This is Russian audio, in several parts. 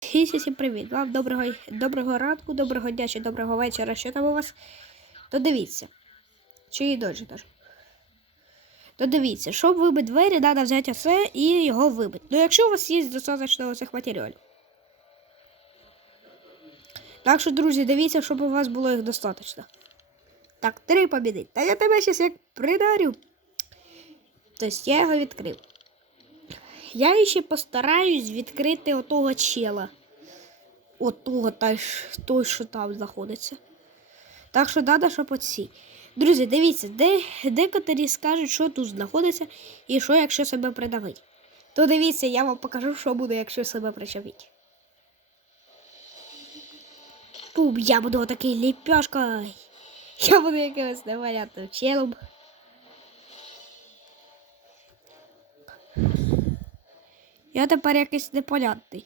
Всі всім привіт! Вам доброго, доброго ранку, доброго дня чи доброго вечора. Що там у вас? То дивіться. Чи і дощ теж. То дивіться, щоб вибити двері, треба взяти все і його вибити. Ну, якщо у вас є достатньо цих матеріалів. Так що, друзі, дивіться, щоб у вас було їх достатньо. Так, три побіди. Та я тебе зараз як придарю. Тобто я його відкрив. Я ще постараюсь відкрити отого чела. Отого той, той, що там знаходиться. Так що треба, щоб оці. Друзі, дивіться, де, декоторі скажуть, що тут знаходиться і що, якщо себе придавить. То дивіться, я вам покажу, що буде, якщо себе причавити. Пум, я буду отакий ліпешкою. Я буду якимось невалятним челом. Я тепер якийсь непонятний.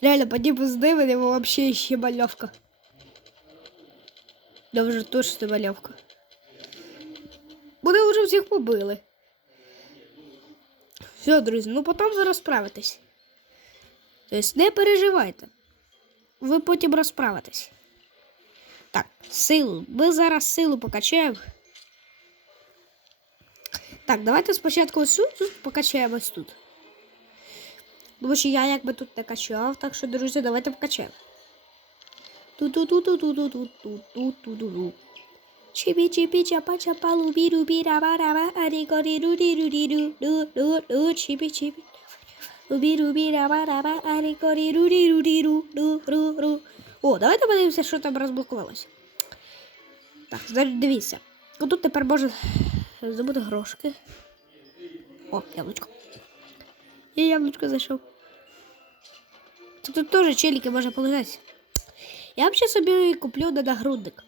Реально, по ним здивлений, вообще ще мальовка. Да вже точно мальовка. Вони вже всіх побили. Все, друзі, ну потім ви розправитесь. Тобто не переживайте. Ви потім розправитесь. Так, силу. Ми зараз силу покачаємо. Так, давайте спочатку ось тут тут покачаємо ось тут. Тому що я якби тут не качав, так що, друзі, давайте покачаємо. Ту-ту-ту-ту-ту-ту-ту-ту-ту-ту-ту. Чіпі чіпі чапа чапа лубі рубі раба раба арі корі руді руді ру ду ду ду чіпі чіпі. Рубі рубі раба раба арі корі руді руді ру ду ру ру. О, давайте подивимося, що там розблокувалося. Так, дивіться. Тут тепер можна забути грошки. О, яблучко. Я яблучко зайшов. Тут, тут теж челіки можна полежати. Я взагалі собі куплю на нагрудник.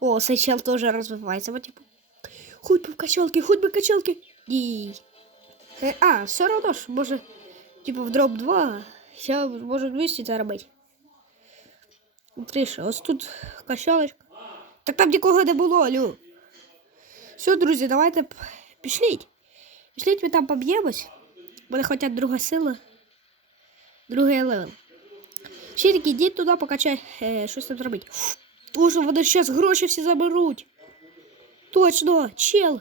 О, цей чел теж розвивається. Вот, типу. Хоть би в качалки, хоть би в качалки. Ні. Е, А, все одно ж, може, типу в дроп 2. Я можу 200 заробити. Триша, ось тут качалочка. Так там нікого не було, алю. Все, друзі, давайте п- пішліть. Пішліть, ми там поб'ємось. Буде хоча б друга сила. Другий левел. Ще таки, йдіть туди, покачай. Е, щось там зробить. Тоже вони зараз гроші всі заберуть. Точно, чел.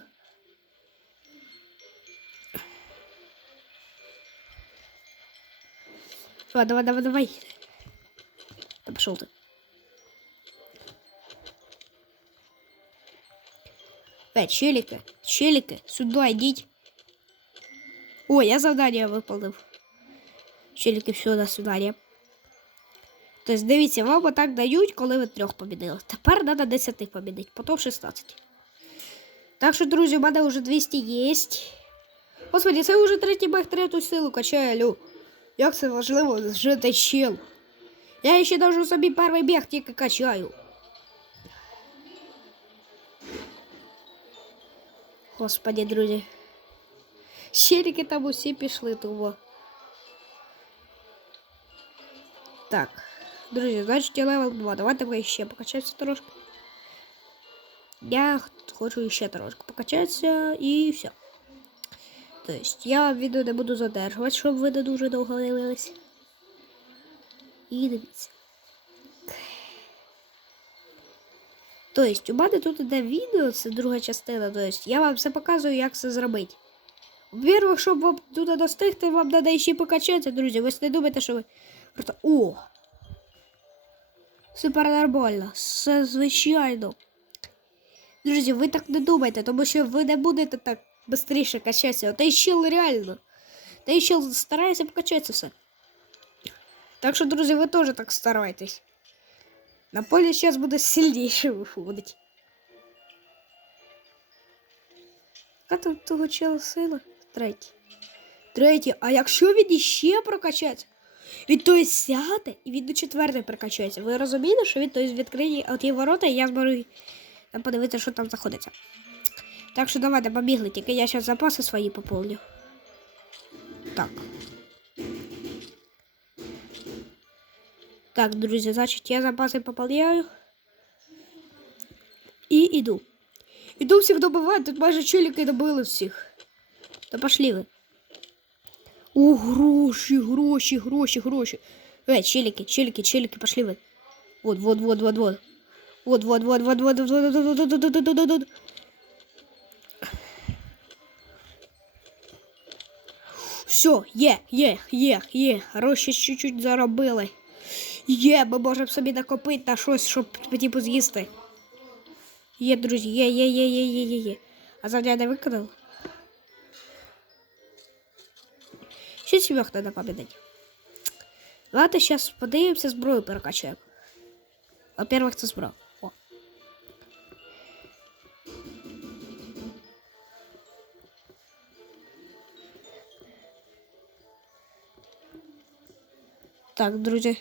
Давай, давай, давай, давай. Да пошел ты. Э, челика, челика, сюда идите. Ой, я задание выполнил. Челики, все, до свидания. Тобто, дивіться, вам отак дають, коли ви трьох побідили. Тепер треба 10 побідити, потім 16. Так що, друзі, у мене вже 200 є. Господи, це вже третій бег третю силу качає, алю. Як це важливо жити чел? Я ще навіть собі перший біг тільки качаю. Господи, друзі. Щеліки там усі пішли того. Так, друзі, значить я левел 2. Давайте ви ще покачатися трошки. Я хочу ще трошки покачатися і все. Тобто я відео не буду задержувати, щоб ви не дуже довго дивились. І дивіться. Тобто, у мене тут іде відео, це друга частина. Тобто, я вам все показую, як це зробити. Во-первых, щоб вам туди достигти, вам треба ще покачатися, друзі. Ви ж не думаєте, що ви. Просто. О! Супер нормально. Все звичайно. Друзі, ви так не думайте, тому що ви не будете так швидше качатися. Та й щил реально. Та й щил старається покачатися все. Так що, друзі, ви теж так старайтесь. На полі зараз буде сильніше виходить. Яка там того чела сила? Третій. Третій. А якщо він іще прокачається? Він той сяде і він до четвертої прокачається. Ви розумієте, що він той відкриє оті ворота, і я зможу там подивитися, що там знаходиться. Так що давайте побігли, тільки я зараз запаси свої поповню. Так. Так, друзі, значить, я запаси поповняю. І іду. Іду всіх добивати, тут майже челіки добили всіх. Та пошли ви. О, гроші, гроші, гроші, гроші. Эй, челики, челики, челики, пошли вы. Вот, вот, вот, вот, вот. Вот, вот, вот, вот, вот, вот, вот, вот, вот, вот, вот, вот, вот, вот. Все, є, є, є, є. Гроші чуть-чуть заробили. Є, ми можемо собі накопити на щось, щоб типу з'їсти. Є, друзі, є, є, є, є, є, є, є. А завдання не виконав? Що себе треба пам'ятати? Давайте зараз подивимося, зброю перекачаємо. Во-первых, це зброя. О. Так, друзі.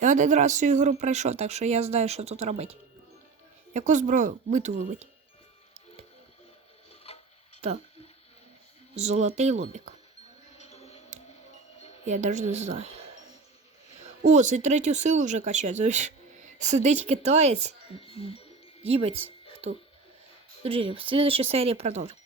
Я один раз цю ігру пройшов, так що я знаю, що тут робити. Яку зброю? Биту вибити. Золотий лобік. Я даже не знаю. О, це третю силу вже качає. Знаєш, Сидить китаєць, німець. Хто? Друзі, в следующій серії продовжимо.